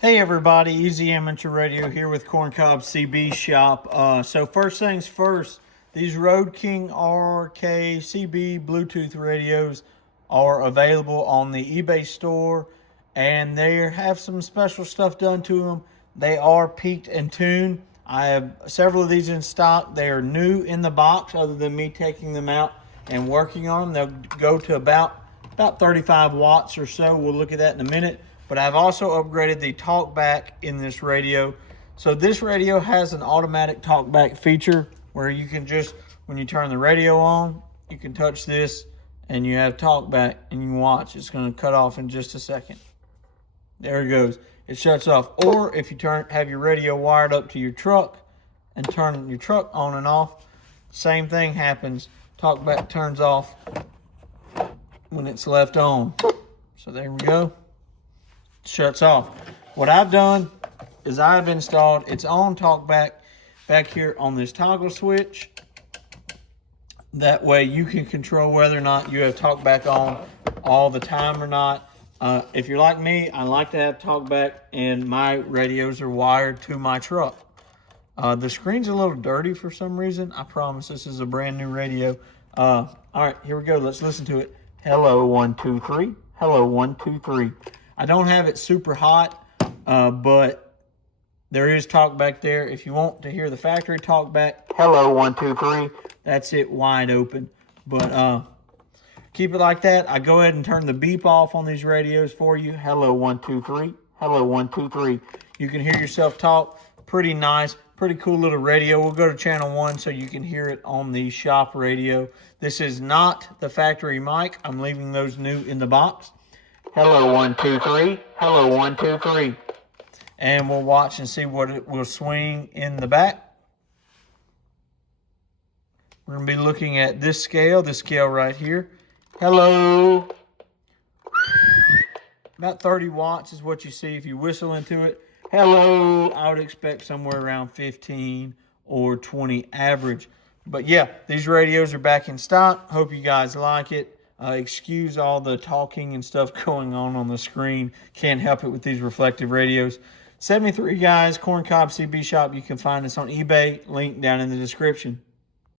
Hey everybody, Easy Amateur Radio here with Corncob CB Shop. So first things first, these Road King RK CB Bluetooth radios are available on the eBay store, and they have some special stuff done to them. They are peaked and tuned. I have several of these in stock. They are new in the box, other than me taking them out and working on them. They'll go to about 35 watts or so. We'll look at that in a minute. But I've also upgraded the talkback in this radio. So this radio has an automatic talkback feature where you can just, when you turn the radio on, you can touch this and you have talkback and you can watch. It's going to cut off in just a second. There it goes. It shuts off. Or if you have your radio wired up to your truck and turn your truck on and off, same thing happens. Talkback turns off when it's left on. So there we go. Shuts off. What I've done is I've installed its own talkback back here on this toggle switch. That way you can control whether or not you have talkback on all the time or not. If you're like me, I like to have talkback, and my radios are wired to my truck. The screen's a little dirty for some reason. I promise this is a brand new radio. All right, here we go. Let's listen to it. Hello, 1, 2, 3. Hello, 1, 2, 3. I don't have it super hot, but there is talkback there. If you want to hear the factory talkback, hello, 1, 2, 3. That's it wide open. But keep it like that. I go ahead and turn the beep off on these radios for you. Hello, 1, 2, 3. Hello, 1, 2, 3. You can hear yourself talk. Pretty nice. Pretty cool little radio. We'll go to channel 1 so you can hear it on the shop radio. This is not the factory mic. I'm leaving those new in the box. Hello, 1, 2, 3. Hello, 1, 2, 3. And we'll watch and see what it will swing in the back. We're going to be looking at this scale right here. Hello. About 30 watts is what you see if you whistle into it. Hello. I would expect somewhere around 15 or 20 average. But yeah, these radios are back in stock. Hope you guys like it. Excuse all the talking and stuff going on the screen. Can't help it with these reflective radios. 73 guys, Corncob CB Shop. You can find us on eBay. Link down in the description.